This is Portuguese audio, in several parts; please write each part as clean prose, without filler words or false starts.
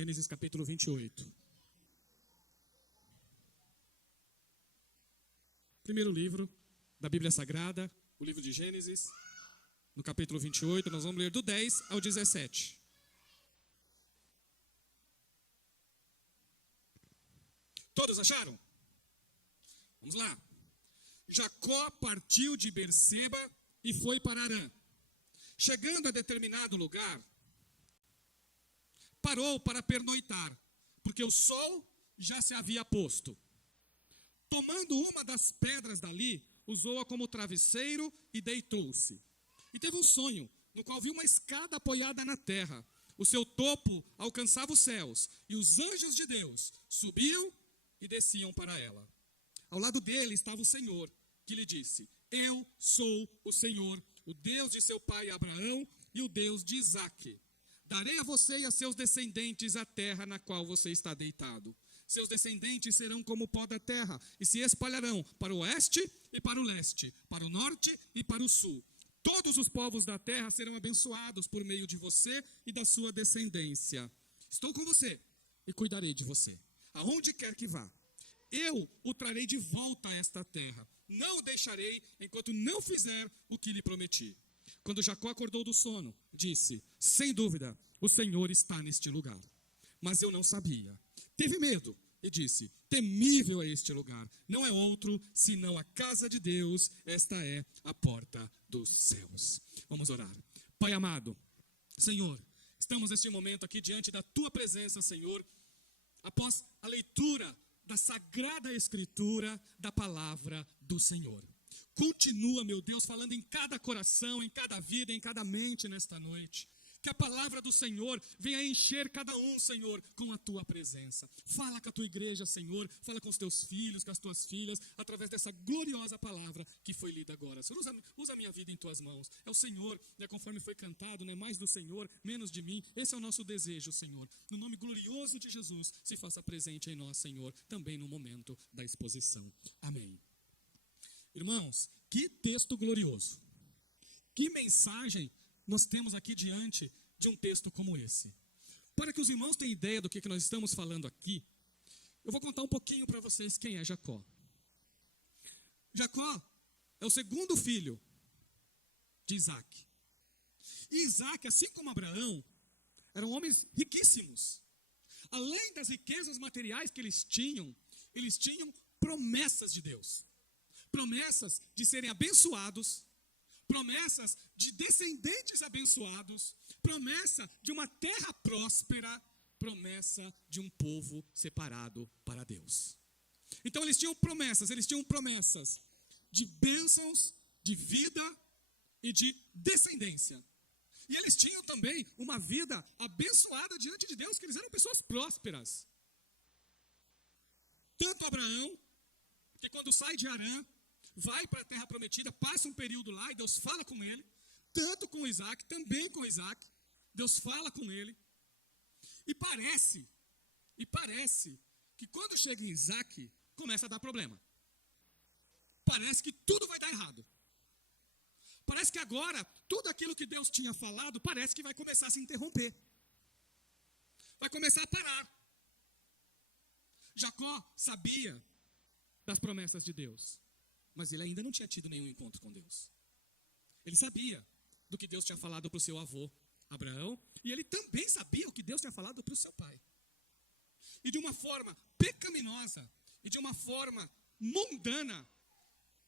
Gênesis capítulo 28. Primeiro livro da Bíblia Sagrada, o livro de Gênesis, no capítulo 28, nós vamos ler do 10 ao 17. Todos acharam? Vamos lá. Jacó partiu de Berseba e foi para Harã. Chegando a determinado lugar, parou para pernoitar, porque o sol já se havia posto. Tomando uma das pedras dali, usou-a como travesseiro e deitou-se. E teve um sonho, no qual viu uma escada apoiada na terra. O seu topo alcançava os céus, e os anjos de Deus subiam e desciam para ela. Ao lado dele estava o Senhor, que lhe disse: Eu sou o Senhor, o Deus de seu pai Abraão e o Deus de Isaque. Darei a você e a seus descendentes a terra na qual você está deitado. Seus descendentes serão como o pó da terra, e se espalharão para o oeste e para o leste, para o norte e para o sul. Todos os povos da terra serão abençoados por meio de você e da sua descendência. Estou com você e cuidarei de você, aonde quer que vá. Eu o trarei de volta a esta terra. Não o deixarei enquanto não fizer o que lhe prometi. Quando Jacó acordou do sono, disse: Sem dúvida, o Senhor está neste lugar. Mas eu não sabia. Teve medo e disse: Temível é este lugar. Não é outro senão a casa de Deus. Esta é a porta dos céus. Vamos orar. Pai amado, Senhor, estamos neste momento aqui diante da Tua presença, Senhor, após a leitura da Sagrada Escritura, da palavra do Senhor. Continua, meu Deus, falando em cada coração, em cada vida, em cada mente nesta noite. Que a palavra do Senhor venha encher cada um, Senhor, com a Tua presença. Fala com a Tua igreja, Senhor. Fala com os Teus filhos, com as Tuas filhas, através dessa gloriosa palavra que foi lida agora. Senhor, usa a minha vida em Tuas mãos. É o Senhor, né, conforme foi cantado, né, mais do Senhor, menos de mim. Esse é o nosso desejo, Senhor. No nome glorioso de Jesus, se faça presente em nós, Senhor, também no momento da exposição. Amém. Irmãos, que texto glorioso. Que mensagem nós temos aqui diante de um texto como esse. Para que os irmãos tenham ideia do que nós estamos falando aqui, eu vou contar um pouquinho para vocês quem é Jacó. Jacó é o segundo filho de Isaque. E Isaque, assim como Abraão, eram homens riquíssimos. Além das riquezas materiais que eles tinham promessas de Deus. Promessas de serem abençoados, promessas de descendentes abençoados, promessa de uma terra próspera, promessa de um povo separado para Deus. Então eles tinham promessas de bênçãos, de vida e de descendência. E eles tinham também uma vida abençoada diante de Deus, que eles eram pessoas prósperas. Tanto Abraão, que quando sai de Harã, vai para a terra prometida, passa um período lá e Deus fala com ele. Tanto com Isaque, também com Isaque, Deus fala com ele. E parece que quando chega em Isaque, começa a dar problema. Parece que tudo vai dar errado. Parece que agora, tudo aquilo que Deus tinha falado, parece que vai começar a se interromper. Vai começar a parar. Jacó sabia das promessas de Deus, mas ele ainda não tinha tido nenhum encontro com Deus. Ele sabia do que Deus tinha falado para o seu avô, Abraão, e ele também sabia o que Deus tinha falado para o seu pai. E de uma forma pecaminosa, e de uma forma mundana,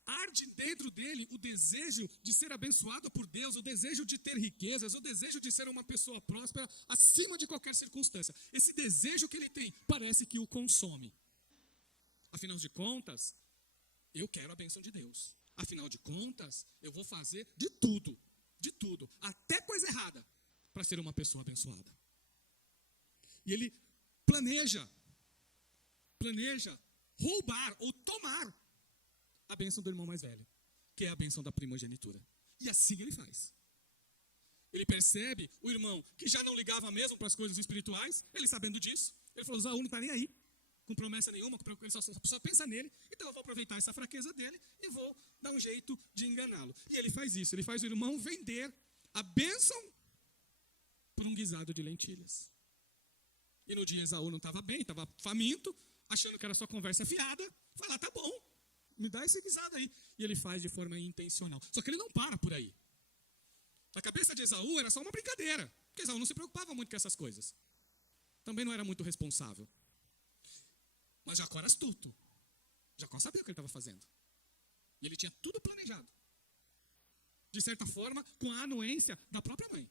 arde dentro dele o desejo de ser abençoado por Deus, o desejo de ter riquezas, o desejo de ser uma pessoa próspera acima de qualquer circunstância. Esse desejo que ele tem parece que o consome. Afinal de contas, eu quero a bênção de Deus. Afinal de contas, eu vou fazer de tudo, até coisa errada, para ser uma pessoa abençoada. E ele planeja roubar ou tomar a bênção do irmão mais velho, que é a bênção da primogenitura. E assim ele faz. Ele percebe o irmão que já não ligava mesmo para as coisas espirituais, ele sabendo disso, ele falou: Zaú não está nem aí, com promessa nenhuma, ele só pensa nele, então eu vou aproveitar essa fraqueza dele e vou dar um jeito de enganá-lo. E ele faz isso, ele faz o irmão vender a bênção por um guisado de lentilhas. E no dia Esaú não estava bem, estava faminto, achando que era só conversa fiada, vai lá, tá bom, me dá esse guisado aí. E ele faz de forma intencional. Só que ele não para por aí. Na cabeça de Esaú era só uma brincadeira, porque Esaú não se preocupava muito com essas coisas. Também não era muito responsável. Mas Jacó era astuto. Jacó sabia o que ele estava fazendo. E ele tinha tudo planejado. De certa forma, com a anuência da própria mãe.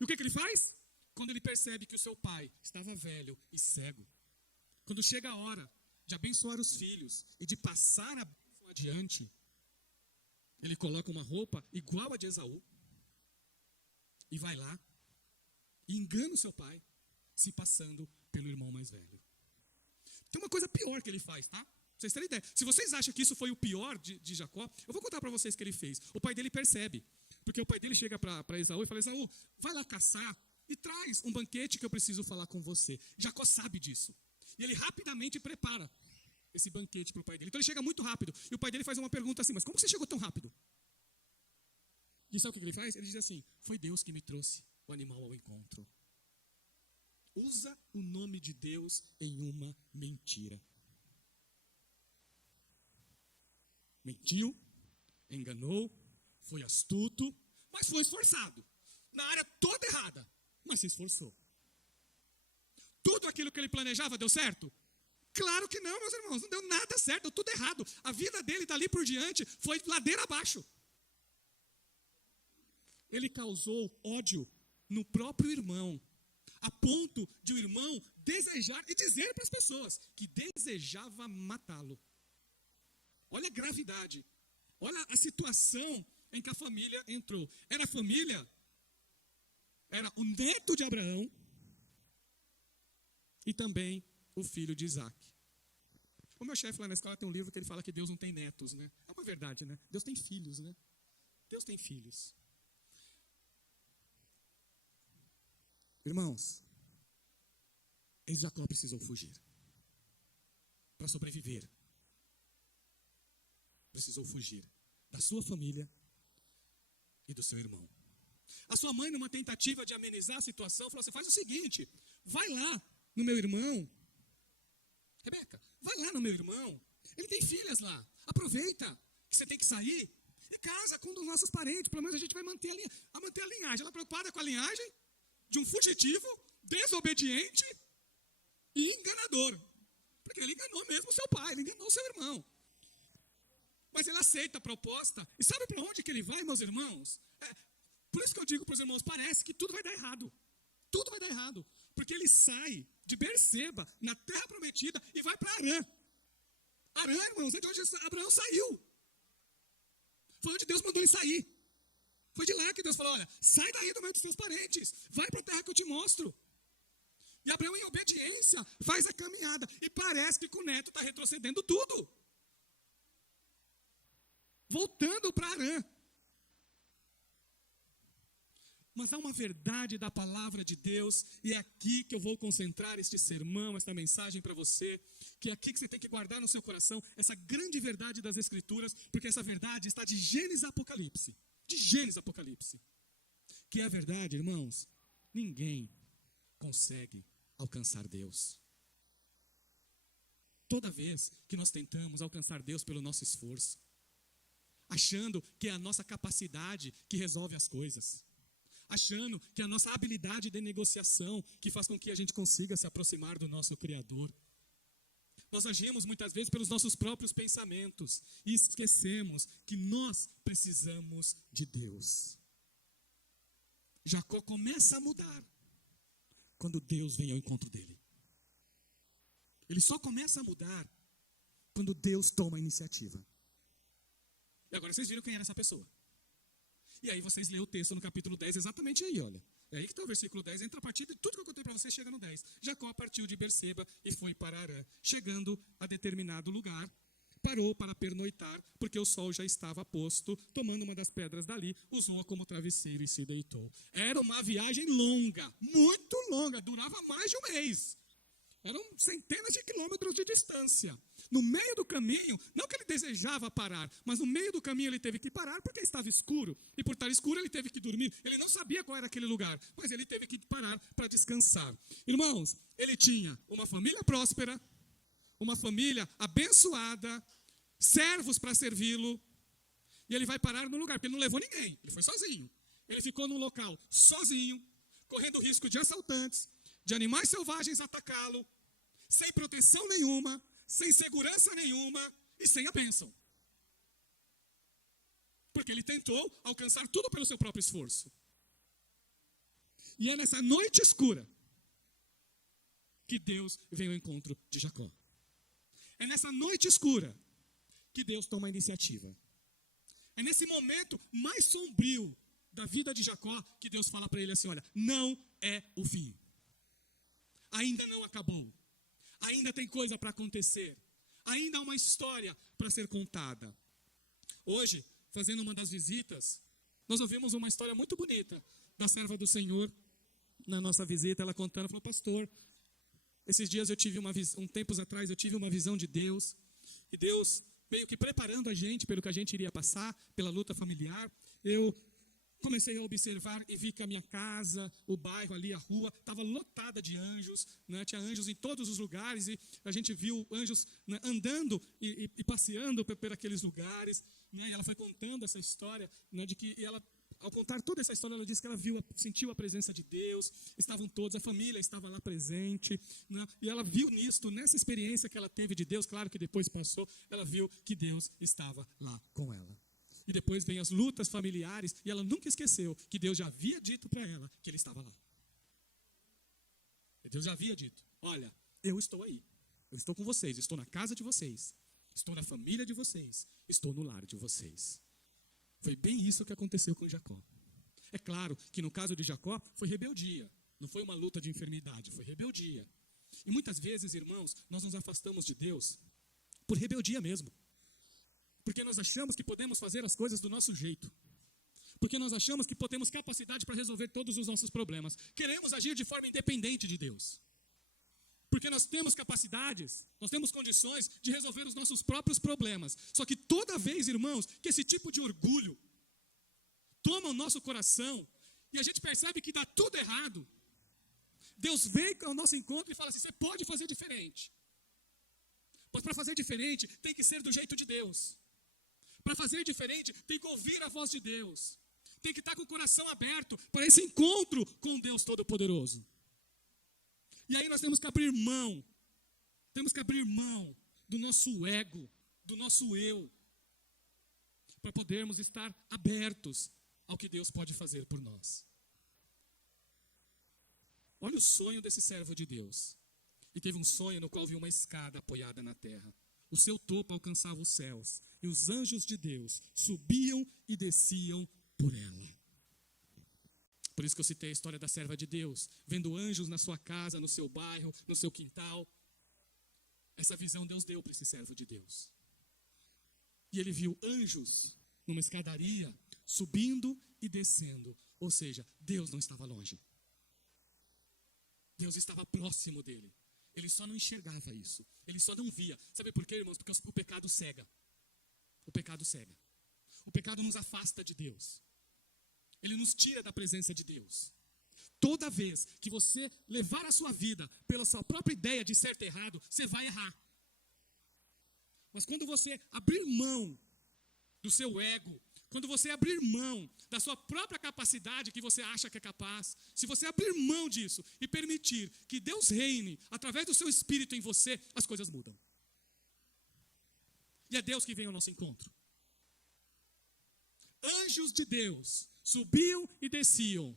E o que ele faz? Quando ele percebe que o seu pai estava velho e cego, quando chega a hora de abençoar os filhos e de passar a bênção adiante, ele coloca uma roupa igual a de Esaú e vai lá e engana o seu pai, se passando pelo irmão mais velho. Tem uma coisa pior que ele faz, tá? Pra vocês terem ideia. Se vocês acham que isso foi o pior de Jacó, eu vou contar para vocês o que ele fez. O pai dele percebe, porque o pai dele chega para Esaú e fala: Esaú, vai lá caçar e traz um banquete que eu preciso falar com você. Jacó sabe disso. E ele rapidamente prepara esse banquete para o pai dele. Então ele chega muito rápido. E o pai dele faz uma pergunta assim: mas como você chegou tão rápido? E sabe o que ele faz? Ele diz assim: foi Deus que me trouxe o animal ao encontro. Usa o nome de Deus em uma mentira. Mentiu, enganou, foi astuto, mas foi esforçado. Na área toda errada, mas se esforçou. Tudo aquilo que ele planejava deu certo? Claro que não, meus irmãos, não deu nada certo, deu tudo errado. A vida dele dali por diante foi ladeira abaixo. Ele causou ódio no próprio irmão, a ponto de o irmão desejar e dizer para as pessoas que desejava matá-lo. Olha a gravidade, olha a situação em que a família entrou. Era a família, era o neto de Abraão e também o filho de Isaac. O meu chefe lá na escola tem um livro que ele fala que Deus não tem netos, né? É uma verdade, né? Deus tem filhos, né? Deus tem filhos. Irmãos, Jacó precisou fugir para sobreviver. Precisou fugir da sua família e do seu irmão. A sua mãe, numa tentativa de amenizar a situação, falou assim: faz o seguinte, vai lá no meu irmão. Rebeca, vai lá no meu irmão. Ele tem filhas lá. Aproveita que você tem que sair e casa com um dos nossos parentes. Pelo menos a gente vai manter a linhagem. Ela é preocupada com a linhagem de um fugitivo, desobediente e enganador. Porque ele enganou mesmo o seu pai, ele enganou o seu irmão. Mas ele aceita a proposta. E sabe para onde que ele vai, meus irmãos? Por isso que eu digo para os irmãos, parece que tudo vai dar errado. Tudo vai dar errado. Porque ele sai de Berseba, na terra prometida, e vai para Harã. Harã, irmãos, é de onde Abraão saiu. Foi onde Deus mandou ele sair. Foi de lá que Deus falou: olha, sai daí do meio dos teus parentes, vai para a terra que eu te mostro. E Abraão, em obediência, faz a caminhada. E parece que com o neto está retrocedendo tudo. Voltando para Harã. Mas há uma verdade da palavra de Deus, e é aqui que eu vou concentrar este sermão, esta mensagem para você, que é aqui que você tem que guardar no seu coração, essa grande verdade das Escrituras, porque essa verdade está de Gênesis a Apocalipse. De Gênesis a Apocalipse. Que é a verdade, irmãos, ninguém consegue alcançar Deus. Toda vez que nós tentamos alcançar Deus pelo nosso esforço, achando que é a nossa capacidade que resolve as coisas, achando que é a nossa habilidade de negociação que faz com que a gente consiga se aproximar do nosso Criador. Nós agimos muitas vezes pelos nossos próprios pensamentos e esquecemos que nós precisamos de Deus. Jacó começa a mudar quando Deus vem ao encontro dele. Ele só começa a mudar quando Deus toma a iniciativa. E agora vocês viram quem era essa pessoa. E aí vocês lêem o texto no capítulo 10, exatamente aí, olha. É aí que está o versículo 10, entra a partir de tudo que eu contei para vocês, chega no 10. Jacó partiu de Berseba e foi para Harã. Chegando a determinado lugar, parou para pernoitar, porque o sol já estava posto, tomando uma das pedras dali, usou-a como travesseiro e se deitou. Era uma viagem longa, muito longa, durava mais de um mês. Eram centenas de quilômetros de distância. no meio do caminho, não que ele desejava parar, mas no meio do caminho ele teve que parar porque estava escuro. E por estar escuro ele teve que dormir. Ele não sabia qual era aquele lugar, mas ele teve que parar para descansar. Irmãos, ele tinha uma família próspera, uma família abençoada, servos para servi-lo. E ele vai parar no lugar, porque ele não levou ninguém, ele foi sozinho. Ele ficou num local sozinho, correndo risco de assaltantes, de animais selvagens atacá-lo, sem proteção nenhuma, sem segurança nenhuma e sem a bênção. Porque ele tentou alcançar tudo pelo seu próprio esforço. E é nessa noite escura que Deus vem ao encontro de Jacó. É nessa noite escura que Deus toma a iniciativa. É nesse momento mais sombrio da vida de Jacó que Deus fala para ele assim, olha, não é o fim. Ainda não acabou. Ainda tem coisa para acontecer. Ainda há uma história para ser contada. Hoje, fazendo uma das visitas, nós ouvimos uma história muito bonita da serva do Senhor. Na nossa visita, ela contando, falou, pastor, esses dias eu tive tempos atrás, eu tive uma visão de Deus. E Deus, meio que preparando a gente pelo que a gente iria passar, pela luta familiar, eu comecei a observar e vi que a minha casa, o bairro ali, a rua, estava lotada de anjos, né? Tinha anjos em todos os lugares e a gente viu anjos, né, andando e passeando por aqueles lugares, né? E ela foi contando essa história, né, de que ela, ao contar toda essa história, ela disse que ela sentiu a presença de Deus, estavam todos, a família estava lá presente, né? E ela viu nisto, nessa experiência que ela teve de Deus, claro que depois passou, ela viu que Deus estava lá com ela. E depois vem as lutas familiares, e ela nunca esqueceu que Deus já havia dito para ela que ele estava lá. E Deus já havia dito, olha, eu estou aí, eu estou com vocês, estou na casa de vocês, estou na família de vocês, estou no lar de vocês. Foi bem isso que aconteceu com Jacó. É claro que no caso de Jacó, foi rebeldia, não foi uma luta de enfermidade, foi rebeldia. E muitas vezes, irmãos, nós nos afastamos de Deus por rebeldia mesmo. Porque nós achamos que podemos fazer as coisas do nosso jeito. Porque nós achamos que temos capacidade para resolver todos os nossos problemas. Queremos agir de forma independente de Deus. Porque nós temos capacidades, nós temos condições de resolver os nossos próprios problemas. Só que toda vez, irmãos, que esse tipo de orgulho toma o nosso coração e a gente percebe que dá tudo errado, Deus vem ao nosso encontro e fala assim, você pode fazer diferente. Mas para fazer diferente, tem que ser do jeito de Deus. Para fazer diferente, tem que ouvir a voz de Deus. Tem que estar com o coração aberto para esse encontro com Deus Todo-Poderoso. E aí nós temos que abrir mão. Temos que abrir mão do nosso ego, do nosso eu, para podermos estar abertos ao que Deus pode fazer por nós. Olha o sonho desse servo de Deus. E teve um sonho no qual viu uma escada apoiada na terra. O seu topo alcançava os céus, e os anjos de Deus subiam e desciam por ela. Por isso que eu citei a história da serva de Deus, vendo anjos na sua casa, no seu bairro, no seu quintal. Essa visão Deus deu para esse servo de Deus. E ele viu anjos numa escadaria, subindo e descendo. Ou seja, Deus não estava longe. Deus estava próximo dele. Ele só não enxergava isso. Ele só não via. Sabe por quê, irmãos? Porque o pecado cega. O pecado cega. O pecado nos afasta de Deus. Ele nos tira da presença de Deus. Toda vez que você levar a sua vida pela sua própria ideia de certo e errado, você vai errar. Mas quando você abrir mão do seu ego, quando você abrir mão da sua própria capacidade que você acha que é capaz, se você abrir mão disso e permitir que Deus reine através do seu Espírito em você, as coisas mudam. E é Deus que vem ao nosso encontro. Anjos de Deus subiam e desciam,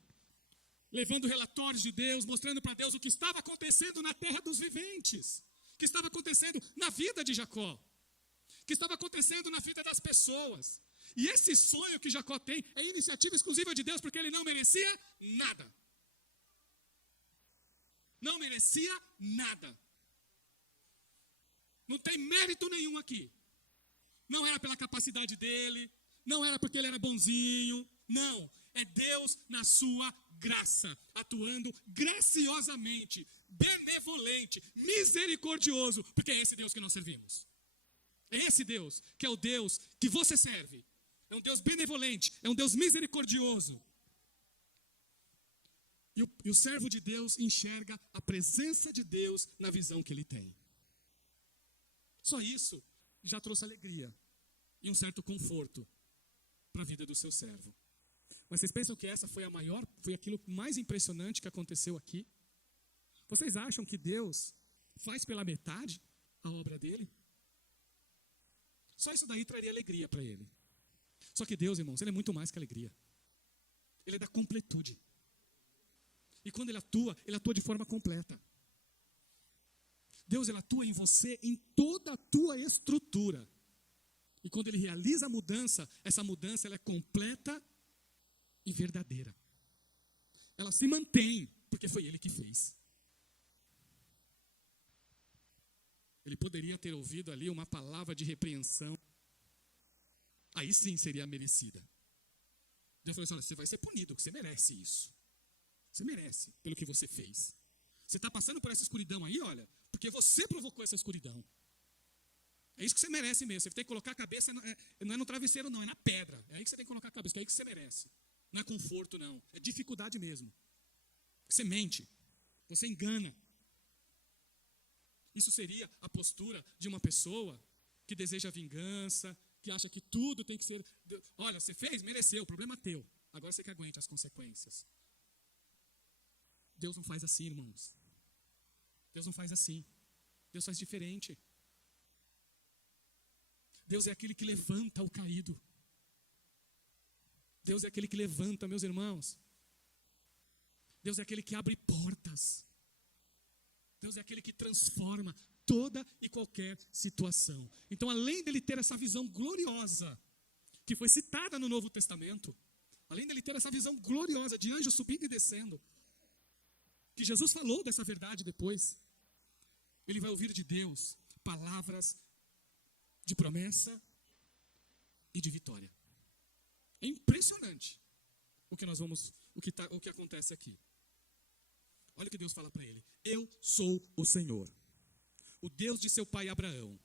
levando relatórios de Deus, mostrando para Deus o que estava acontecendo na terra dos viventes, o que estava acontecendo na vida de Jacó, o que estava acontecendo na vida das pessoas. E esse sonho que Jacó tem é iniciativa exclusiva de Deus, porque ele não merecia nada. Não merecia nada. Não tem mérito nenhum aqui. Não era pela capacidade dele, não era porque ele era bonzinho, não. É Deus na sua graça, atuando graciosamente, benevolente, misericordioso, porque é esse Deus que nós servimos. É esse Deus que é o Deus que você serve. É um Deus benevolente, é um Deus misericordioso. E o servo de Deus enxerga a presença de Deus na visão que ele tem. Só isso já trouxe alegria e um certo conforto para a vida do seu servo. Mas vocês pensam que essa foi aquilo mais impressionante que aconteceu aqui? Vocês acham que Deus faz pela metade a obra dele? Só isso daí traria alegria para ele. Só que Deus, irmãos, ele é muito mais que alegria. Ele é da completude. E quando ele atua de forma completa. Deus, ele atua em você, em toda a tua estrutura. E quando ele realiza a mudança, essa mudança ela é completa e verdadeira. Ela se mantém, porque foi ele que fez. Ele poderia ter ouvido ali uma palavra de repreensão. Aí sim seria merecida. Deus falou assim, olha, você vai ser punido, porque você merece isso. Você merece, pelo que você fez. Você está passando por essa escuridão aí, olha, porque você provocou essa escuridão. É isso que você merece mesmo. Você tem que colocar a cabeça, não é no travesseiro não, é na pedra. É aí que você tem que colocar a cabeça, que é aí que você merece. Não é conforto não, é dificuldade mesmo. Você mente, você engana. Isso seria a postura de uma pessoa que deseja vingança, que acha que tudo tem que ser... Olha, você fez, mereceu, o problema é teu. Agora você que aguente as consequências. Deus não faz assim, irmãos. Deus não faz assim. Deus faz diferente. Deus é aquele que levanta o caído. Deus é aquele que levanta, meus irmãos. Deus é aquele que abre portas. Deus é aquele que transforma toda e qualquer situação. Então, além dele ter essa visão gloriosa, que foi citada no Novo Testamento, além dele ter essa visão gloriosa de anjos subindo e descendo, que Jesus falou dessa verdade depois, ele vai ouvir de Deus palavras de promessa e de vitória. É impressionante o que acontece aqui. Olha o que Deus fala para ele. Eu sou o Senhor, o Deus de seu pai Abraão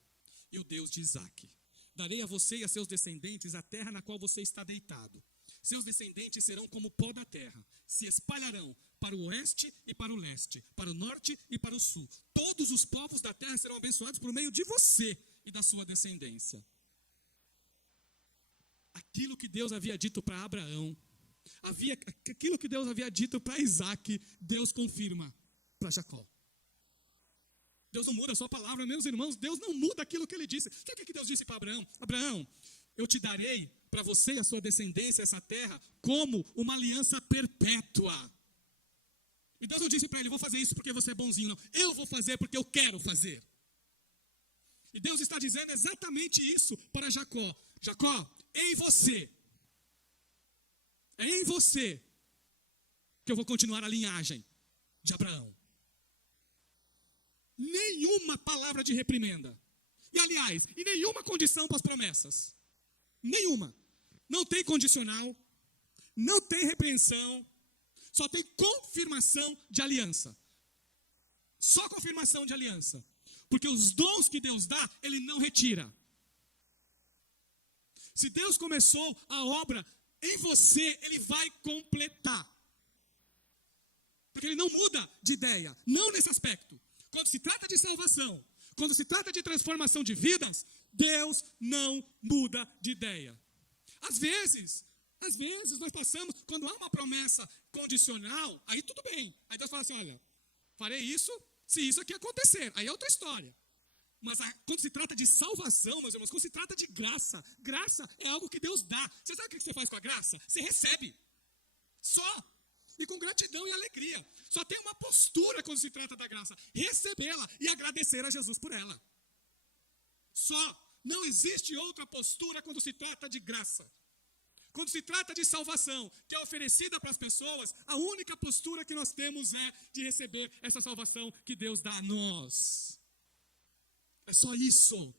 e o Deus de Isaque. Darei a você e a seus descendentes a terra na qual você está deitado. Seus descendentes serão como pó da terra, se espalharão para o oeste e para o leste, para o norte e para o sul. Todos os povos da terra serão abençoados por meio de você e da sua descendência. Aquilo que Deus havia dito para Abraão, aquilo que Deus havia dito para Isaque, Deus confirma para Jacó. Deus não muda a sua palavra, meus irmãos. Deus não muda aquilo que ele disse. O que Deus disse para Abraão? Abraão, eu te darei para você e a sua descendência essa terra como uma aliança perpétua. E Deus não disse para ele, vou fazer isso porque você é bonzinho, não. Eu vou fazer porque eu quero fazer. E Deus está dizendo exatamente isso para Jacó. Jacó, em você, é em você que eu vou continuar a linhagem de Abraão. Nenhuma palavra de reprimenda. E aliás, e nenhuma condição para as promessas. Nenhuma. Não tem condicional, não tem repreensão, só tem confirmação de aliança. Só confirmação de aliança. Porque os dons que Deus dá, Ele não retira. Se Deus começou a obra em você, Ele vai completar. Porque Ele não muda de ideia, não nesse aspecto. Quando se trata de salvação, quando se trata de transformação de vidas, Deus não muda de ideia. Às vezes nós passamos, quando há uma promessa condicional, aí tudo bem. Aí Deus fala assim, olha, farei isso se isso aqui acontecer. Aí é outra história. Mas quando se trata de salvação, meus irmãos, quando se trata de graça, graça é algo que Deus dá. Você sabe o que você faz com a graça? Você recebe. Só. E com gratidão e alegria. Só tem uma postura quando se trata da graça. Recebê-la e agradecer a Jesus por ela. Só. Não existe outra postura quando se trata de graça. Quando se trata de salvação, que é oferecida para as pessoas, a única postura que nós temos é de receber essa salvação que Deus dá a nós. É só isso.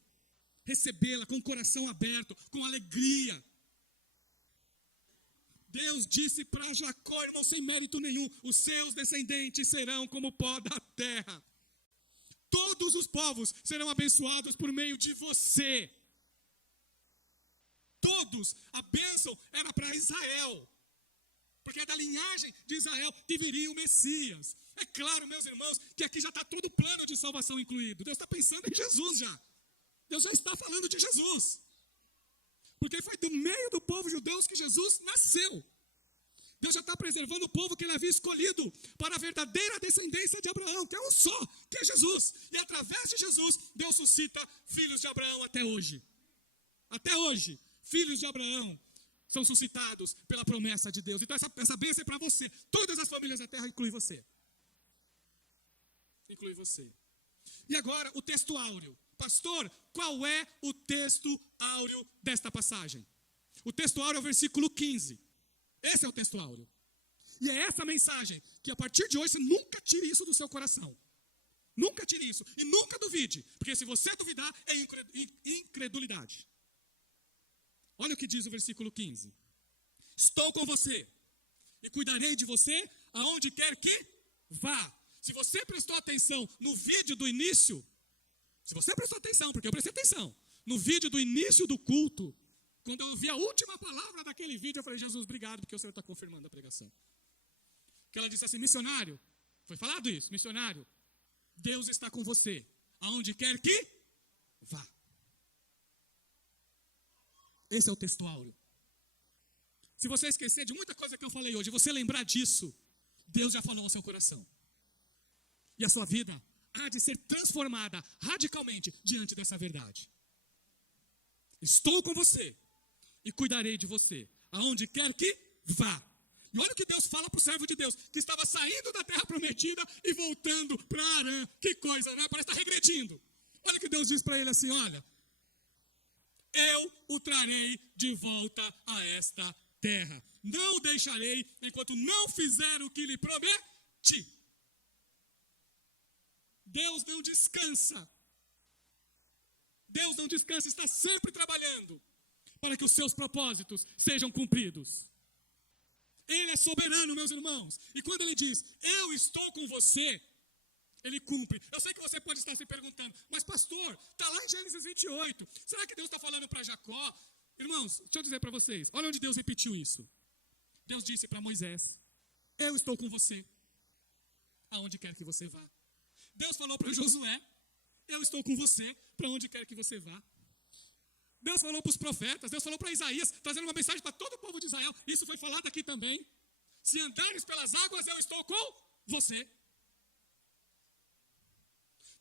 Recebê-la com o coração aberto, com alegria. Deus disse para Jacó, irmão, sem mérito nenhum, os seus descendentes serão como o pó da terra. todos os povos serão abençoados por meio de você. Todos. A bênção era para Israel. Porque é da linhagem de Israel que viria o Messias. É claro, meus irmãos, que aqui já está todo o plano de salvação incluído. Deus está pensando em Jesus já. Deus já está falando de Jesus. Porque foi do meio do povo judeu que Jesus nasceu. Deus já está preservando o povo que ele havia escolhido para a verdadeira descendência de Abraão, que é um só, que é Jesus. E através de Jesus, Deus suscita filhos de Abraão até hoje. Até hoje, filhos de Abraão são suscitados pela promessa de Deus. Então essa bênção é para você. Todas as famílias da terra, inclui você. Inclui você. E agora o texto áureo. Pastor, qual é o texto áureo desta passagem? O texto áureo é o versículo 15. Esse é o texto áureo. E é essa mensagem que a partir de hoje você nunca tire isso do seu coração. Nunca tire isso. E nunca duvide. Porque se você duvidar, é incredulidade. Olha o que diz o versículo 15. Estou com você e cuidarei de você aonde quer que vá. Se você prestou atenção no vídeo do início, se você prestou atenção, porque eu prestei atenção, no vídeo do início do culto, quando eu ouvi a última palavra daquele vídeo, eu falei, Jesus, obrigado, porque o Senhor está confirmando a pregação. Que ela disse assim, missionário, foi falado isso, missionário, Deus está com você, aonde quer que vá. Esse é o texto áureo. Se você esquecer de muita coisa que eu falei hoje, você lembrar disso, Deus já falou ao seu coração. E a sua vida há de ser transformada radicalmente diante dessa verdade. Estou com você e cuidarei de você, aonde quer que vá. E olha o que Deus fala para o servo de Deus, que estava saindo da terra prometida e voltando para Arã. Que coisa, né? Parece estar regredindo. Olha o que Deus diz para ele assim, olha. Eu o trarei de volta a esta terra. Não o deixarei enquanto não fizer o que lhe prometi. Deus não descansa. Deus não descansa, está sempre trabalhando para que os seus propósitos sejam cumpridos. Ele é soberano, meus irmãos. E quando ele diz, eu estou com você, ele cumpre. Eu sei que você pode estar se perguntando, mas pastor, está lá em Gênesis 28. Será que Deus está falando para Jacó? Irmãos, deixa eu dizer para vocês, olha onde Deus repetiu isso. Deus disse para Moisés, eu estou com você, aonde quer que você vá. Deus falou para Josué, eu estou com você, para onde quer que você vá. Deus falou para os profetas, Deus falou para Isaías, trazendo uma mensagem para todo o povo de Israel. Isso foi falado aqui também. Se andares pelas águas, eu estou com você.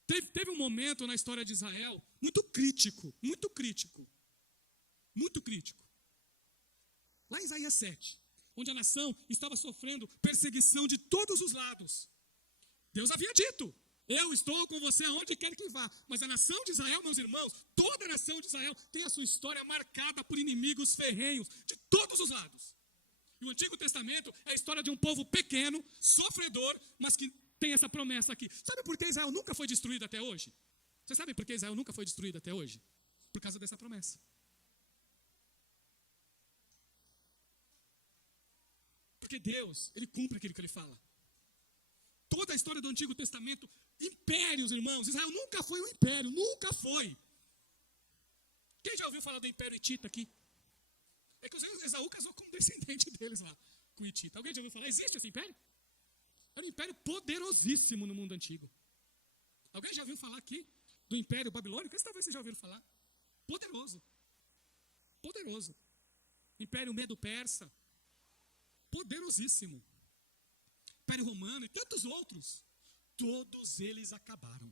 Teve um momento na história de Israel muito crítico, muito crítico. Muito crítico. Lá em Isaías 7, onde a nação estava sofrendo perseguição de todos os lados. Deus havia dito, eu estou com você aonde quer que vá. Mas a nação de Israel, meus irmãos, toda a nação de Israel tem a sua história marcada por inimigos ferrenhos de todos os lados. E o Antigo Testamento é a história de um povo pequeno, sofredor, mas que tem essa promessa aqui. Sabe por que Israel nunca foi destruído até hoje? Você sabe por que Israel nunca foi destruído até hoje? Por causa dessa promessa. Porque Deus, Ele cumpre aquilo que Ele fala. Toda a história do Antigo Testamento, impérios, irmãos. Israel nunca foi um império, nunca foi. Quem já ouviu falar do Império Hitita aqui? É que Esaú casou com um descendente deles lá, com Hitita. Alguém já ouviu falar? Existe esse império? Era um império poderosíssimo no mundo antigo. Alguém já ouviu falar aqui do Império Babilônico? Esse talvez vocês já ouviram falar. Poderoso. Poderoso. Império Medo-Persa. Poderosíssimo. Império Romano e tantos outros. Todos eles acabaram.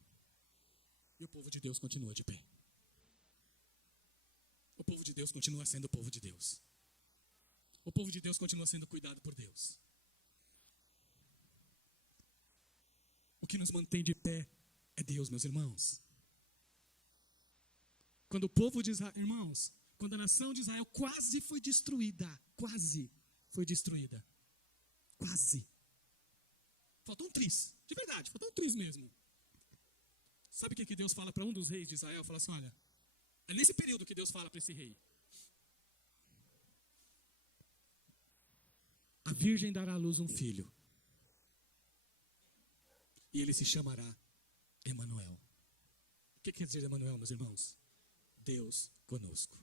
E o povo de Deus continua de pé. O povo de Deus continua sendo o povo de Deus. O povo de Deus continua sendo cuidado por Deus. O que nos mantém de pé é Deus, meus irmãos. Quando o povo de Israel, irmãos, quando a nação de Israel quase foi destruída, quase foi destruída. Quase. Faltou um triz, de verdade, faltou um triz mesmo. Sabe o que Deus fala para um dos reis de Israel? Fala assim, olha, é nesse período que Deus fala para esse rei. A virgem dará à luz um filho. E ele se chamará Emanuel. que quer dizer Emanuel, meus irmãos? Deus conosco.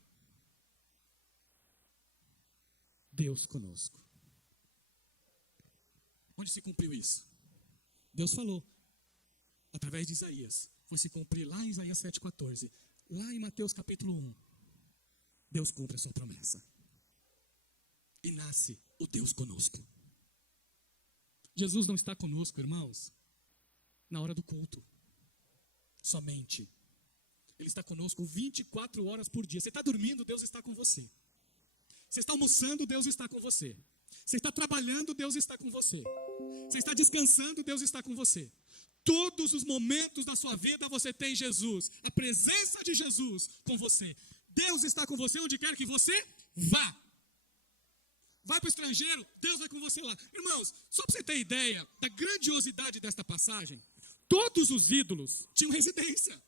Deus conosco. Onde se cumpriu isso? Deus falou, através de Isaías. Foi se cumprir lá em Isaías 7,14. Lá em Mateus capítulo 1. Deus cumpre a sua promessa. E nasce o Deus conosco. Jesus não está conosco, irmãos, na hora do culto. Somente. Ele está conosco 24 horas por dia. Você está dormindo, Deus está com você. Você está almoçando, Deus está com você. Você está trabalhando, Deus está com você. Você está descansando, Deus está com você. Todos os momentos da sua vida você tem Jesus. A presença de Jesus com você. Deus está com você onde quer que você vá. Vai para o estrangeiro, Deus vai com você lá. Irmãos, só para você ter ideia da grandiosidade desta passagem, todos os ídolos tinham residência.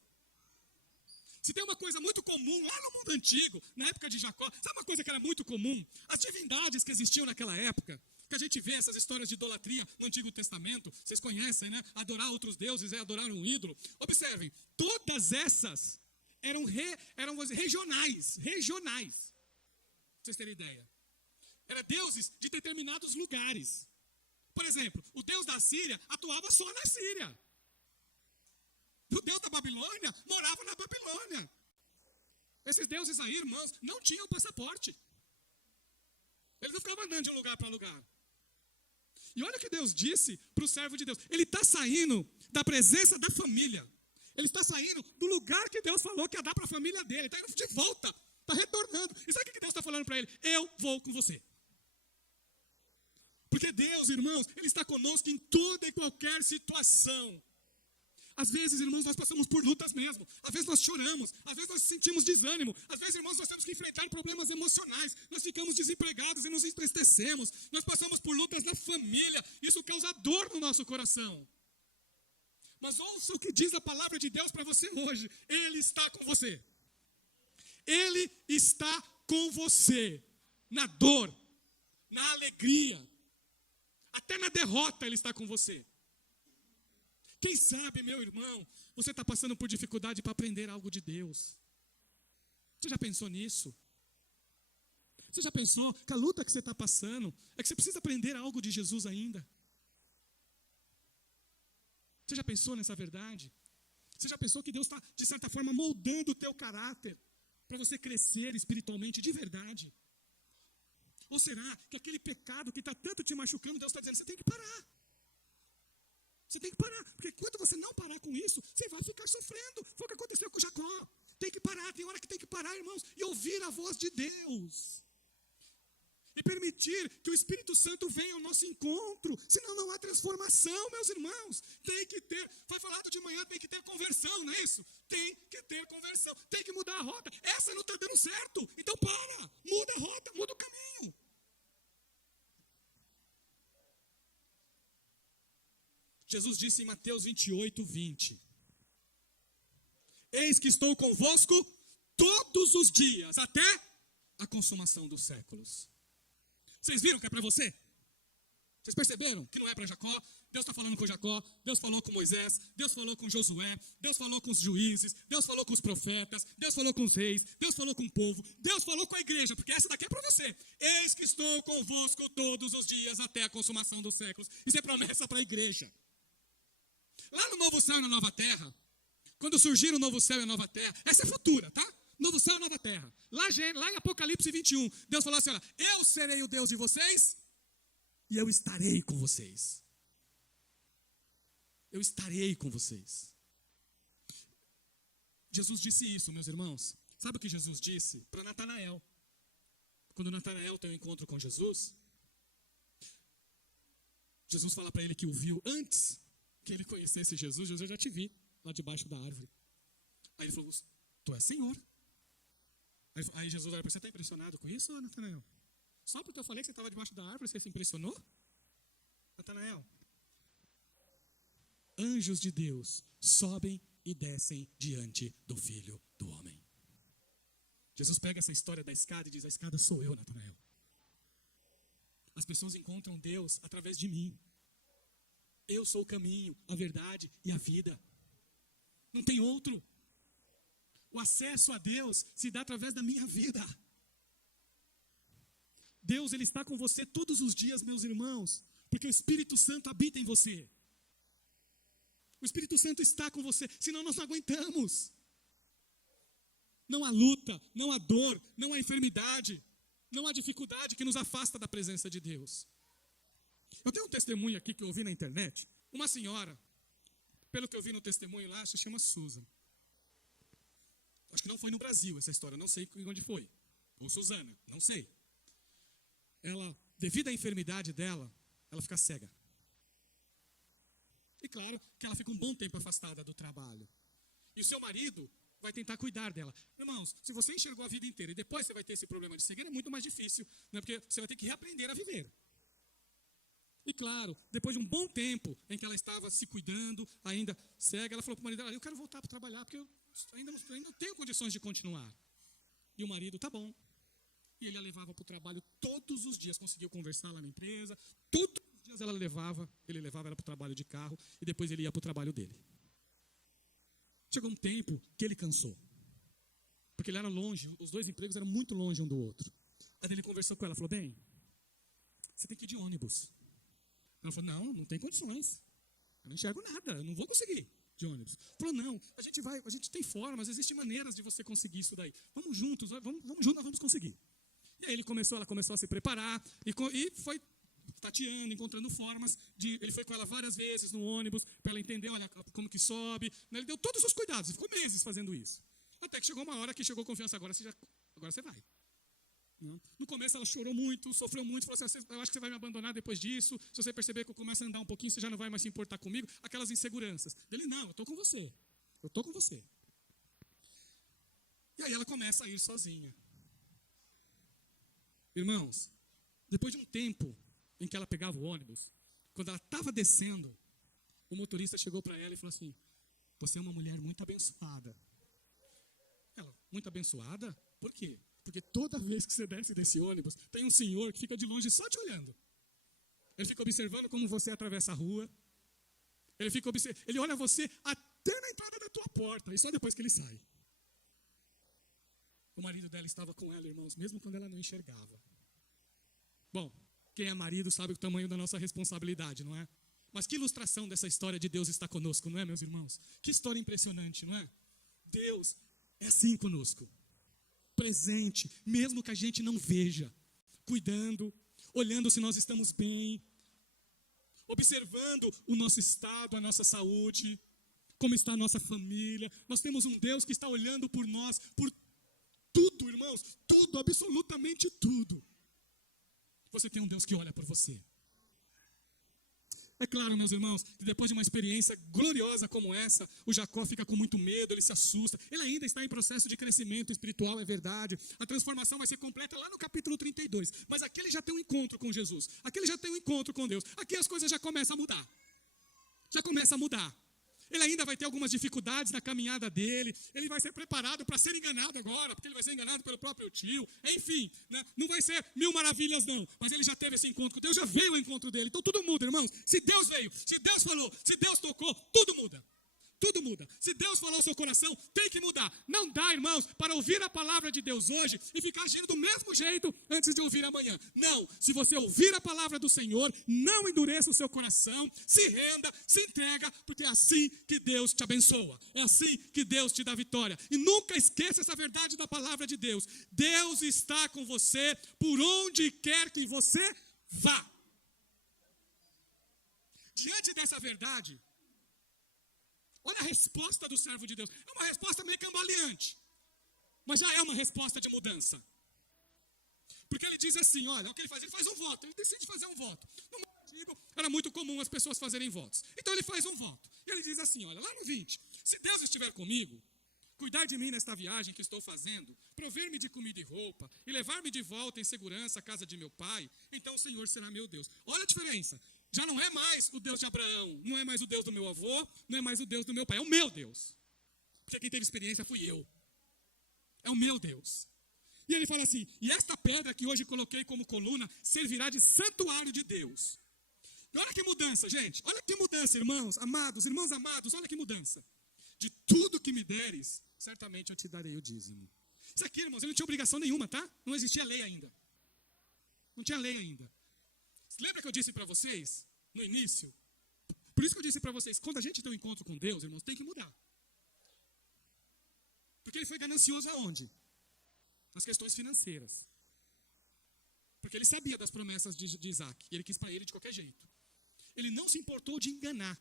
Se tem uma coisa muito comum lá no mundo antigo, na época de Jacó, sabe uma coisa que era muito comum? As divindades que existiam naquela época, que a gente vê essas histórias de idolatria no Antigo Testamento, vocês conhecem, né? Adorar outros deuses é adorar um ídolo. Observem, todas essas eram regionais. Pra vocês terem ideia. Eram deuses de determinados lugares. Por exemplo, o deus da Síria atuava só na Síria. O Deus da Babilônia morava na Babilônia. Esses deuses aí, irmãos, não tinham passaporte. Eles não ficavam andando de lugar para lugar. E olha o que Deus disse para o servo de Deus. Ele está saindo da presença da família. Ele está saindo do lugar que Deus falou que ia dar para a família dele. Ele está indo de volta, está retornando. E sabe o que Deus está falando para ele? Eu vou com você. Porque Deus, irmãos, Ele está conosco em toda e qualquer situação. Às vezes, irmãos, nós passamos por lutas mesmo. Às vezes nós choramos. Às vezes nós sentimos desânimo. Às vezes, irmãos, nós temos que enfrentar problemas emocionais. Nós ficamos desempregados e nos entristecemos. Nós passamos por lutas na família. Isso causa dor no nosso coração. Mas ouça o que diz a palavra de Deus para você hoje. Ele está com você. Ele está com você. Na dor, na alegria, até na derrota Ele está com você. Quem sabe, meu irmão, você está passando por dificuldade para aprender algo de Deus. Você já pensou nisso? Você já pensou que a luta que você está passando é que você precisa aprender algo de Jesus ainda? Você já pensou nessa verdade? Você já pensou que Deus está, de certa forma, moldando o teu caráter para você crescer espiritualmente de verdade? Ou será que aquele pecado que está tanto te machucando, Deus está dizendo, você tem que parar. Você tem que parar, porque quando você não parar com isso, você vai ficar sofrendo. Foi o que aconteceu com Jacó. Tem que parar, tem hora que tem que parar, irmãos, e ouvir a voz de Deus. E permitir que o Espírito Santo venha ao nosso encontro, senão não há transformação, meus irmãos. Tem que ter, foi falado de manhã, tem que ter conversão, não é isso? Tem que ter conversão, tem que mudar a rota. Essa não está dando certo, então para, muda a rota, muda o caminho. Jesus disse em Mateus 28, 20. Eis que estou convosco todos os dias, até a consumação dos séculos. Vocês viram que é para você? Vocês perceberam que não é para Jacó? Deus está falando com Jacó, Deus falou com Moisés, Deus falou com Josué, Deus falou com os juízes, Deus falou com os profetas, Deus falou com os reis, Deus falou com o povo, Deus falou com a igreja, porque essa daqui é para você. Eis que estou convosco todos os dias até a consumação dos séculos. Isso é promessa para a igreja. Lá no novo céu e na nova terra, quando surgir o novo céu e a nova terra, essa é futura, tá? Novo céu e nova terra. Lá em Apocalipse 21, Deus falou assim, olha, eu serei o Deus de vocês e eu estarei com vocês. Eu estarei com vocês. Jesus disse isso, meus irmãos. Sabe o que Jesus disse? Para Natanael. Quando Natanael tem um encontro com Jesus, Jesus fala para ele que o viu antes que ele conhecesse Jesus. Jesus, eu já te vi lá debaixo da árvore. Aí ele falou, tu és Senhor. Aí Jesus olha para você, está impressionado com isso, Natanael? Só porque eu falei que você estava debaixo da árvore, você se impressionou? Natanael, anjos de Deus sobem e descem diante do Filho do Homem. Jesus pega essa história da escada e diz, a escada sou eu, Natanael. As pessoas encontram Deus através de mim. Eu sou o caminho, a verdade e a vida. Não tem outro. o acesso a Deus se dá através da minha vida. Deus, Ele está com você todos os dias, meus irmãos, porque o Espírito Santo habita em você. O Espírito Santo está com você, senão nós não aguentamos. Não há luta, não há dor, não há enfermidade, não há dificuldade que nos afasta da presença de Deus. Eu tenho um testemunho aqui que eu ouvi na internet. Uma senhora, pelo que eu vi no testemunho lá, se chama Susan. Acho que não foi no Brasil essa história, não sei onde foi. Ou Suzana, não sei. Ela, devido à enfermidade dela, ela fica cega. E claro que ela fica um bom tempo afastada do trabalho. E o seu marido vai tentar cuidar dela. Irmãos, se você enxergou a vida inteira e depois você vai ter esse problema de cegueira, é muito mais difícil, né? Porque você vai ter que reaprender a viver. E claro, depois de um bom tempo em que ela estava se cuidando, ainda cega, ela falou para o marido dela, eu quero voltar para trabalhar, porque eu ainda não tenho condições de continuar. E o marido, tá bom. E ele a levava para o trabalho todos os dias, conseguiu conversar lá na empresa, todos os dias ele levava ela para o trabalho de carro, e depois ele ia para o trabalho dele. Chegou um tempo que ele cansou, porque ele era longe, os dois empregos eram muito longe um do outro. Aí ele conversou com ela, falou, bem, você tem que ir de ônibus. Ela falou, não tem condições, eu não enxergo nada, eu não vou conseguir de ônibus. Falou, não, a gente tem formas, existem maneiras de você conseguir isso daí. Vamos juntos, vamos juntos, nós vamos conseguir. E aí ela começou a se preparar e foi tateando, encontrando formas ele foi com ela várias vezes no ônibus para ela entender, olha, como que sobe. Ele deu todos os cuidados, ficou meses fazendo isso. Até que chegou uma hora que chegou confiança, agora você vai. No começo ela chorou muito, sofreu muito, falou assim, eu acho que você vai me abandonar depois disso, se você perceber que eu começo a andar um pouquinho, você já não vai mais se importar comigo, aquelas inseguranças. Ele, não, eu estou com você. E aí ela começa a ir sozinha. Irmãos, depois de um tempo em que ela pegava o ônibus, quando ela estava descendo, o motorista chegou para ela e falou assim, você é uma mulher muito abençoada. Ela, muito abençoada? Por quê? Porque toda vez que você desce desse ônibus, tem um senhor que fica de longe só te olhando. Ele fica observando como você atravessa a rua. Ele olha você até na entrada da tua porta, e só depois que ele sai. O marido dela estava com ela, irmãos, mesmo quando ela não enxergava. Bom, quem é marido sabe o tamanho da nossa responsabilidade, não é? Mas que ilustração dessa história de Deus está conosco, não é, meus irmãos? Que história impressionante, não é? Deus é assim conosco. Presente, mesmo que a gente não veja. Cuidando, olhando se nós estamos bem. Observando o nosso estado, a nossa saúde. Como está a nossa família. Nós temos um Deus que está olhando por nós, por tudo, irmãos. Tudo, absolutamente tudo. Você tem um Deus que olha por você. É claro, meus irmãos, que depois de uma experiência gloriosa como essa, o Jacó fica com muito medo, ele se assusta. Ele ainda está em processo de crescimento espiritual, é verdade. A transformação vai ser completa lá no capítulo 32. Mas aqui ele já tem um encontro com Jesus. Aqui ele já tem um encontro com Deus. Aqui as coisas já começam a mudar. Já começa a mudar. Ele ainda vai ter algumas dificuldades na caminhada dele. Ele vai ser preparado para ser enganado agora, porque ele vai ser enganado pelo próprio tio. Enfim, né? Não vai ser mil maravilhas não, mas ele já teve esse encontro com Deus, já veio o encontro dele. Então tudo muda, irmãos. Se Deus veio, se Deus falou, se Deus tocou, tudo muda. Tudo muda. Se Deus falou ao seu coração, tem que mudar. Não dá, irmãos, para ouvir a palavra de Deus hoje e ficar agindo do mesmo jeito antes de ouvir amanhã. Não. Se você ouvir a palavra do Senhor, não endureça o seu coração, se renda, se entrega, porque é assim que Deus te abençoa. É assim que Deus te dá vitória. E nunca esqueça essa verdade da palavra de Deus. Deus está com você por onde quer que você vá. Diante dessa verdade, olha a resposta do servo de Deus. É uma resposta meio cambaleante, mas já é uma resposta de mudança. Porque ele diz assim, olha, o que ele faz? Ele faz um voto, ele decide fazer um voto. No mundo antigo, era muito comum as pessoas fazerem votos. Então ele faz um voto. E ele diz assim, olha, lá no 20, se Deus estiver comigo, cuidar de mim nesta viagem que estou fazendo, prover-me de comida e roupa, e levar-me de volta em segurança à casa de meu pai, então o Senhor será meu Deus. Olha a diferença. Já não é mais o Deus de Abraão, não é mais o Deus do meu avô, não é mais o Deus do meu pai, é o meu Deus. Porque quem teve experiência fui eu. É o meu Deus. E ele fala assim, e esta pedra que hoje coloquei como coluna servirá de santuário de Deus. E olha que mudança, gente. Olha que mudança, irmãos amados, olha que mudança. De tudo que me deres, certamente eu te darei o dízimo. Isso aqui, irmãos, ele não tinha obrigação nenhuma, tá? Não existia lei ainda. Não tinha lei ainda. Lembra que eu disse para vocês, no início? Por isso que eu disse para vocês, quando a gente tem um encontro com Deus, irmãos, tem que mudar. Porque ele foi ganancioso aonde? Nas questões financeiras. Porque ele sabia das promessas de Isaac, e ele quis para ele de qualquer jeito. Ele não se importou de enganar.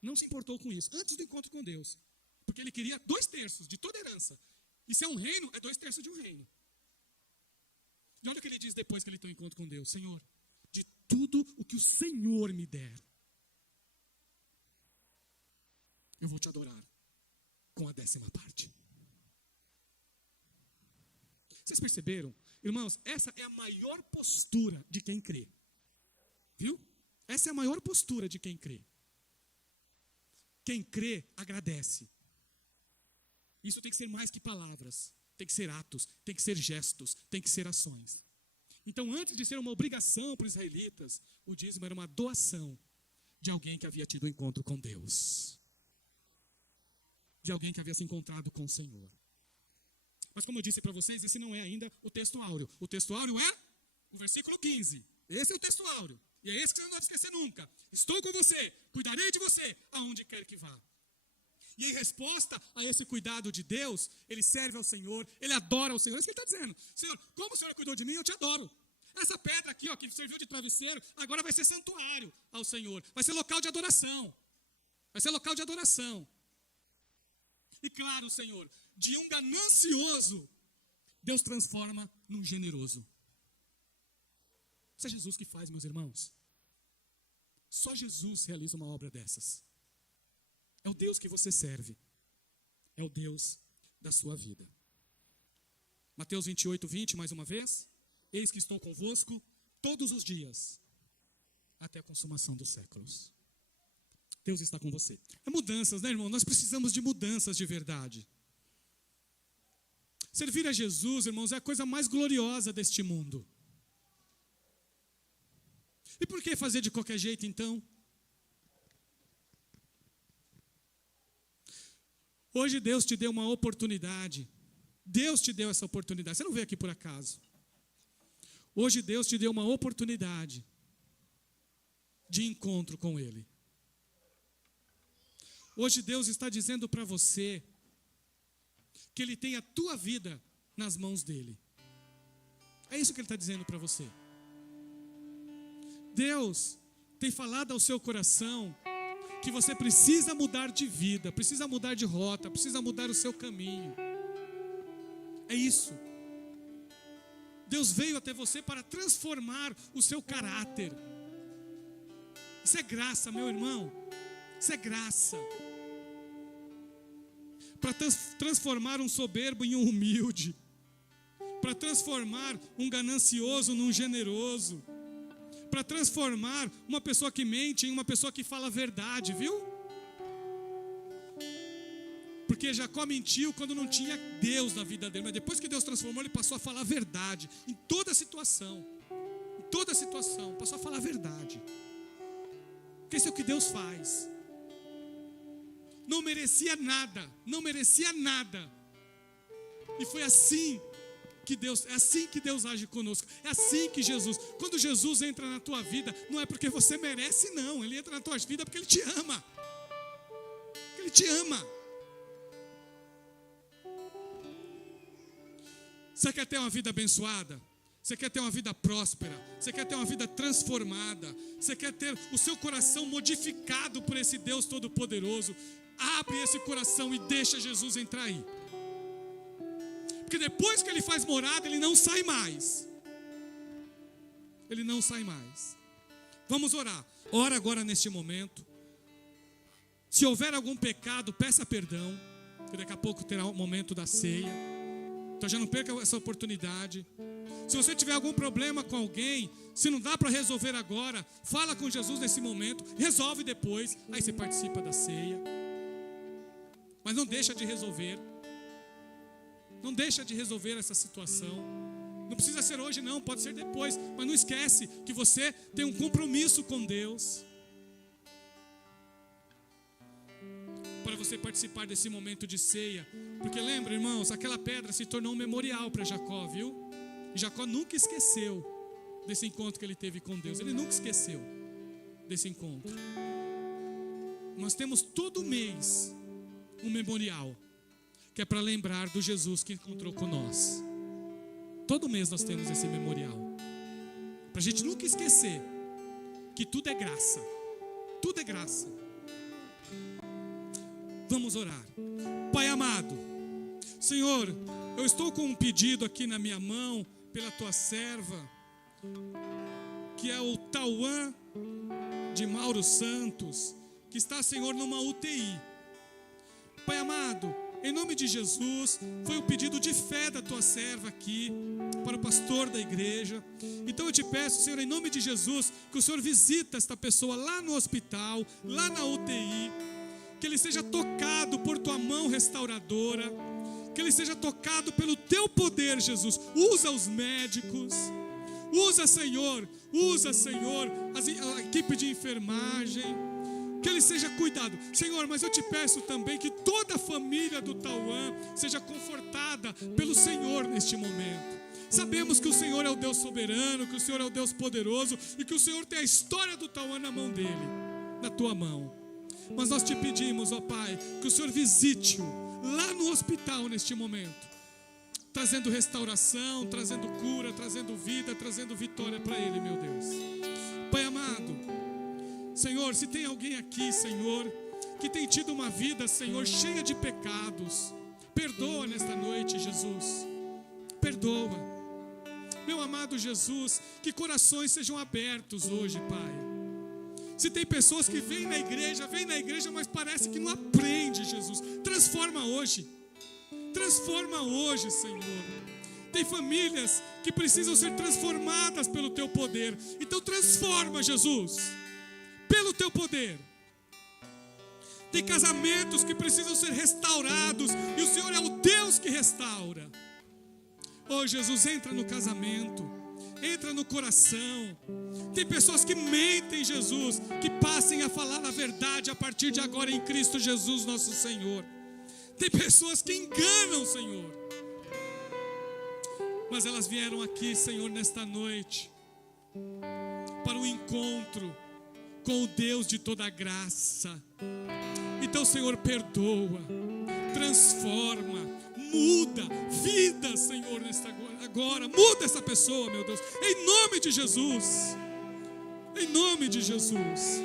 Não se importou com isso, antes do encontro com Deus. Porque ele queria 2/3 de toda herança. E se é um reino, é 2/3 de um reino. E olha o que ele diz depois que ele tem um encontro com Deus. Senhor, de tudo o que o Senhor me der, eu vou te adorar com a 10ª parte. Vocês perceberam? Irmãos, essa é a maior postura de quem crê. Viu? Essa é a maior postura de quem crê. Quem crê, agradece. Isso tem que ser mais que palavras. Tem que ser atos, tem que ser gestos, tem que ser ações. Então, antes de ser uma obrigação para os israelitas, o dízimo era uma doação de alguém que havia tido um encontro com Deus. De alguém que havia se encontrado com o Senhor. Mas como eu disse para vocês, esse não é ainda o texto áureo. O texto áureo é o versículo 15. Esse é o texto áureo. E é esse que você não deve esquecer nunca. Estou com você, cuidarei de você, aonde quer que vá. E em resposta a esse cuidado de Deus, ele serve ao Senhor, ele adora ao Senhor. É isso que ele está dizendo. Senhor, como o Senhor cuidou de mim, eu te adoro. Essa pedra aqui, ó, que serviu de travesseiro, agora vai ser santuário ao Senhor. Vai ser local de adoração. Vai ser local de adoração. E claro, Senhor, de um ganancioso, Deus transforma num generoso. Isso é Jesus que faz, meus irmãos. Só Jesus realiza uma obra dessas. É o Deus que você serve. É o Deus da sua vida. Mateus 28:20, mais uma vez. Eis que estou convosco todos os dias, até a consumação dos séculos. Deus está com você. É mudanças, né, irmão? Nós precisamos de mudanças de verdade. Servir a Jesus, irmãos, é a coisa mais gloriosa deste mundo. E por que fazer de qualquer jeito, então? Hoje Deus te deu uma oportunidade. Deus te deu essa oportunidade. Você não veio aqui por acaso. Hoje Deus te deu uma oportunidade de encontro com Ele. Hoje Deus está dizendo para você que Ele tem a tua vida nas mãos dEle. É isso que Ele está dizendo para você. Deus tem falado ao seu coração que você precisa mudar de vida, precisa mudar de rota, precisa mudar o seu caminho. É isso. Deus veio até você para transformar o seu caráter. Isso é graça, meu irmão. Isso é graça. Para transformar um soberbo em um humilde. Para transformar um ganancioso num generoso. Para transformar uma pessoa que mente em uma pessoa que fala a verdade, viu? Porque Jacó mentiu quando não tinha Deus na vida dele, mas depois que Deus transformou, ele passou a falar a verdade em toda situação. Em toda situação, passou a falar a verdade. Porque isso é o que Deus faz. Não merecia nada, não merecia nada. E foi assim que Deus, é assim que Deus age conosco. É assim que Jesus, quando Jesus entra na tua vida, não é porque você merece, não. Ele entra na tua vida porque Ele te ama. Porque Ele te ama. Você quer ter uma vida abençoada? Você quer ter uma vida próspera? Você quer ter uma vida transformada? Você quer ter o seu coração modificado por esse Deus Todo-Poderoso? Abre esse coração e deixa Jesus entrar aí. Porque depois que Ele faz morada, Ele não sai mais. Ele não sai mais. Vamos orar. Ora agora neste momento. Se houver algum pecado, peça perdão. Que daqui a pouco terá o momento da ceia. Então já não perca essa oportunidade. Se você tiver algum problema com alguém, se não dá para resolver agora, fala com Jesus nesse momento, resolve depois, aí você participa da ceia. Mas não deixa de resolver. Não deixa de resolver essa situação. Não precisa ser hoje não, pode ser depois. Mas não esquece que você tem um compromisso com Deus. Para você você participar desse momento de ceia. Porque lembra, irmãos, aquela pedra se tornou um memorial para Jacó, viu? E Jacó nunca esqueceu desse encontro que ele teve com Deus. Ele nunca esqueceu desse encontro. Nós temos todo mês um memorial, que é para lembrar do Jesus que encontrou com nós. Todo mês nós temos esse memorial, para a gente nunca esquecer que tudo é graça. Tudo é graça. Vamos orar. Pai amado, Senhor, eu estou com um pedido aqui na minha mão, pela tua serva, que é o Tauan de Mauro Santos, que está, Senhor, numa UTI. Pai amado, em nome de Jesus, foi um pedido de fé da tua serva aqui, para o pastor da igreja. Então eu te peço, Senhor, em nome de Jesus, que o Senhor visita esta pessoa lá no hospital, lá na UTI, que ele seja tocado por tua mão restauradora, que ele seja tocado pelo teu poder, Jesus. Usa os médicos, usa, Senhor, a equipe de enfermagem, que ele seja cuidado, Senhor. Mas eu te peço também que toda a família do Tauan seja confortada pelo Senhor neste momento. Sabemos que o Senhor é o Deus soberano, que o Senhor é o Deus poderoso e que o Senhor tem a história do Tauan na mão dele, na tua mão. Mas nós te pedimos, ó Pai, que o Senhor visite-o lá no hospital neste momento, trazendo restauração, trazendo cura, trazendo vida, trazendo vitória para ele, meu Deus. Pai amado, Senhor, se tem alguém aqui, Senhor, que tem tido uma vida, Senhor, cheia de pecados, perdoa nesta noite, Jesus. Perdoa. Meu amado Jesus, que corações sejam abertos hoje, Pai. Se tem pessoas que vêm na igreja, mas parece que não aprende, Jesus. Transforma hoje, Senhor. Tem famílias que precisam ser transformadas pelo teu poder. Então transforma, Jesus, pelo teu poder. Tem casamentos que precisam ser restaurados, e o Senhor é o Deus que restaura. Oh Jesus, entra no casamento, entra no coração. Tem pessoas que mentem, Jesus, que passem a falar a verdade a partir de agora em Cristo Jesus nosso Senhor. Tem pessoas que enganam, Senhor, mas elas vieram aqui, Senhor, nesta noite para um encontro com o Deus de toda graça. Então, Senhor, perdoa, transforma, muda vida, Senhor, agora. Muda essa pessoa, meu Deus, em nome de Jesus. Em nome de Jesus.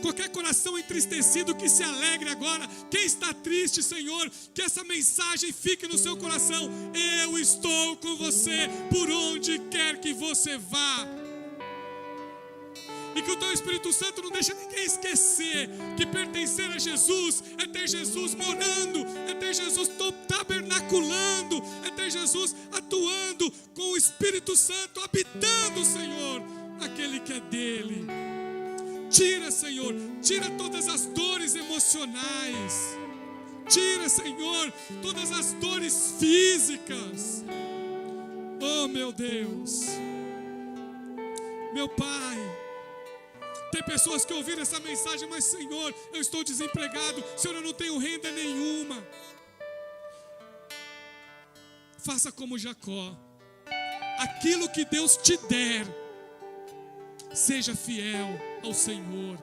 Qualquer coração entristecido que se alegre agora. Quem está triste, Senhor, que essa mensagem fique no seu coração. Eu estou com você por onde quer que você vá. E que o teu Espírito Santo não deixe ninguém esquecer que pertencer a Jesus é ter Jesus morando, é ter Jesus tabernaculando, é ter Jesus atuando com o Espírito Santo habitando, Senhor, aquele que é dele. Tira, Senhor, tira todas as dores emocionais. Tira, Senhor, todas as dores físicas. Oh, meu Deus. Meu Pai, tem pessoas que ouviram essa mensagem, mas, Senhor, eu estou desempregado. Senhor, eu não tenho renda nenhuma. Faça como Jacó. Aquilo que Deus te der, seja fiel ao Senhor.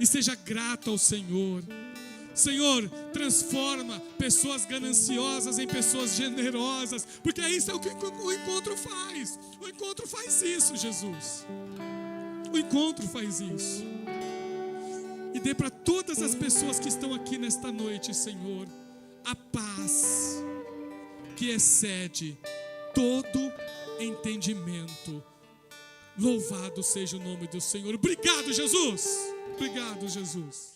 E seja grato ao Senhor. Senhor, transforma pessoas gananciosas em pessoas generosas, porque isso é o que o encontro faz. O encontro faz isso, Jesus. O encontro faz isso. E dê para todas as pessoas que estão aqui nesta noite, Senhor, a paz que excede todo entendimento. Louvado seja o nome do Senhor. Obrigado, Jesus. Obrigado, Jesus.